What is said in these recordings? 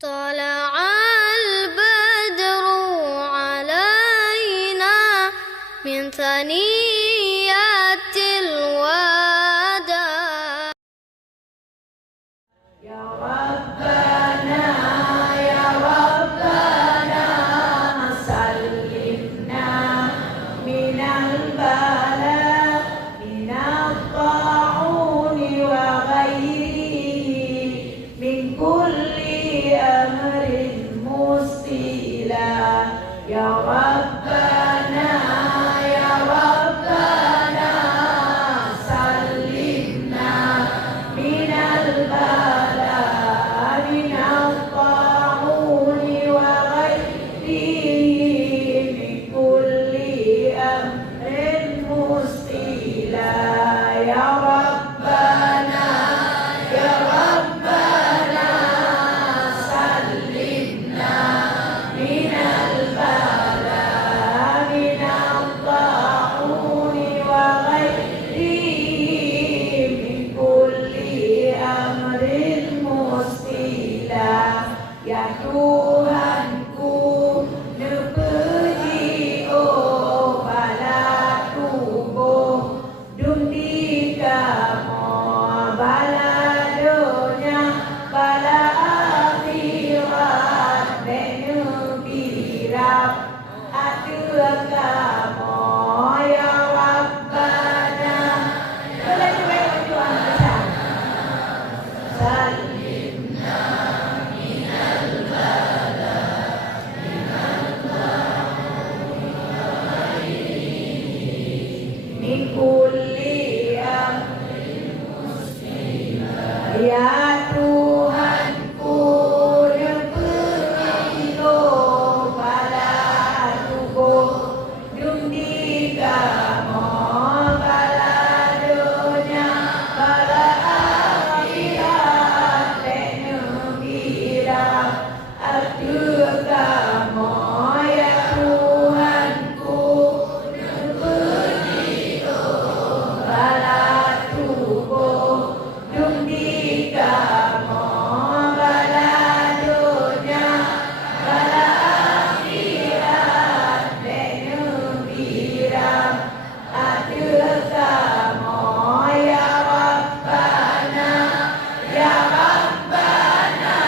طلع البدر علينا من ثنيات الوداع. يا ربنا يا ربنا سلمنا من البلاء من الطاعون وغيره من كل أمر مستيلا. يا ربنا يا ربنا سلمنا من البلاء من الطاعون وغيره من كل أمر مستيلا. يا ربنا يا ربنا سلمنا من البلاء من الطاعون وغيره من كل أمر مستيلا. Ya Tuhanku, nepuji oh bala tubuh dundi kamu bala dunia bala akhirat benu birab adu kamu ya Rabbana. Boleh coba berjuang besar. Min kulli amrin muslimin. Ya Tuhanku, nepuji oh bala tubuh dundi kamu bala dunia bala akhirat benu birab adu kamu ya Tuhanku, nepuji bala tubuh dundi kamu bala dunia bala akhirat benu birab adu kamu ya Rabbana ya Rabbana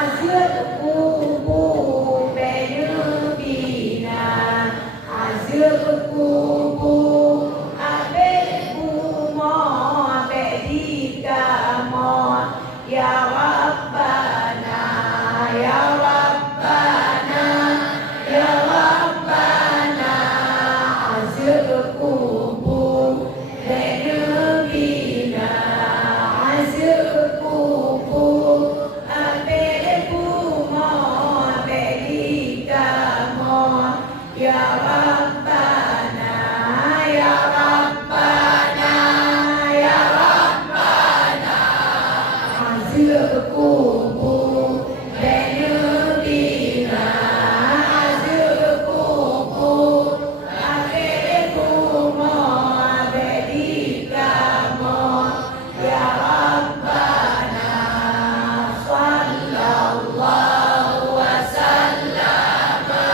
azul kubu benu bina azul kubu ya Rabbana ya Rabbana ya Rabbana azul kubu bina azul kubu ya Rabbana ya Rabbana ya Rabbana azul kubu bina azul kubu ya Rabbana sallallahu wa sallama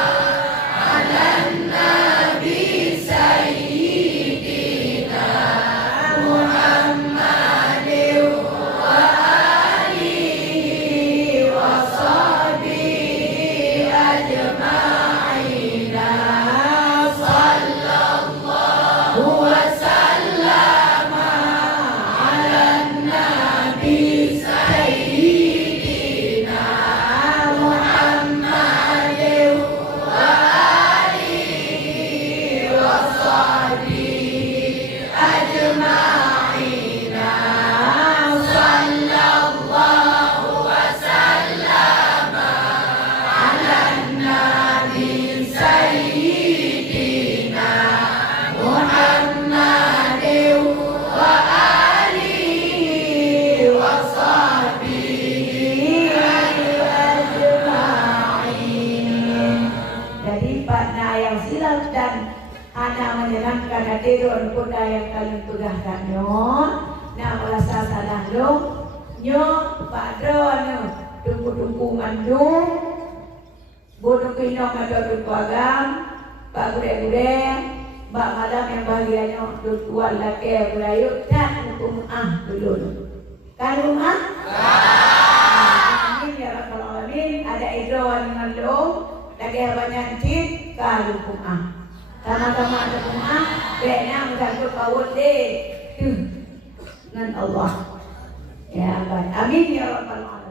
ala nabi sayyidina Muhammadin wa alihi wa sahbihi ajma'ina sallallahu wa sallama ala nabi sayyidina Muhammadin wa alihi wa sahbihi ajma'ina sallallahu wa sallama ala nabi sayyidina Muhammadin wa alihi wa sahbihi ajma'in. Jadi pada yang silap dan anak menyenangkan hadirin kuda yang kalian tugaskannya. Nah merasa salah lo nyo padro tunggu-tunggu ngandung, bodoh pinong atau tunggu agam, pak gudeg-gudeg, mbak malam yang bahagianya untuk tuan laki berayu dan hukum dulu. Kan rumah? Amin ya rabbal alamin. Ada idrawan ngandung, lagi banyak cip, kan hukum sama-sama ada hukum baiknya mengaku kawat deh. Dengan Allah. Ya, amin ya rabbal alamin.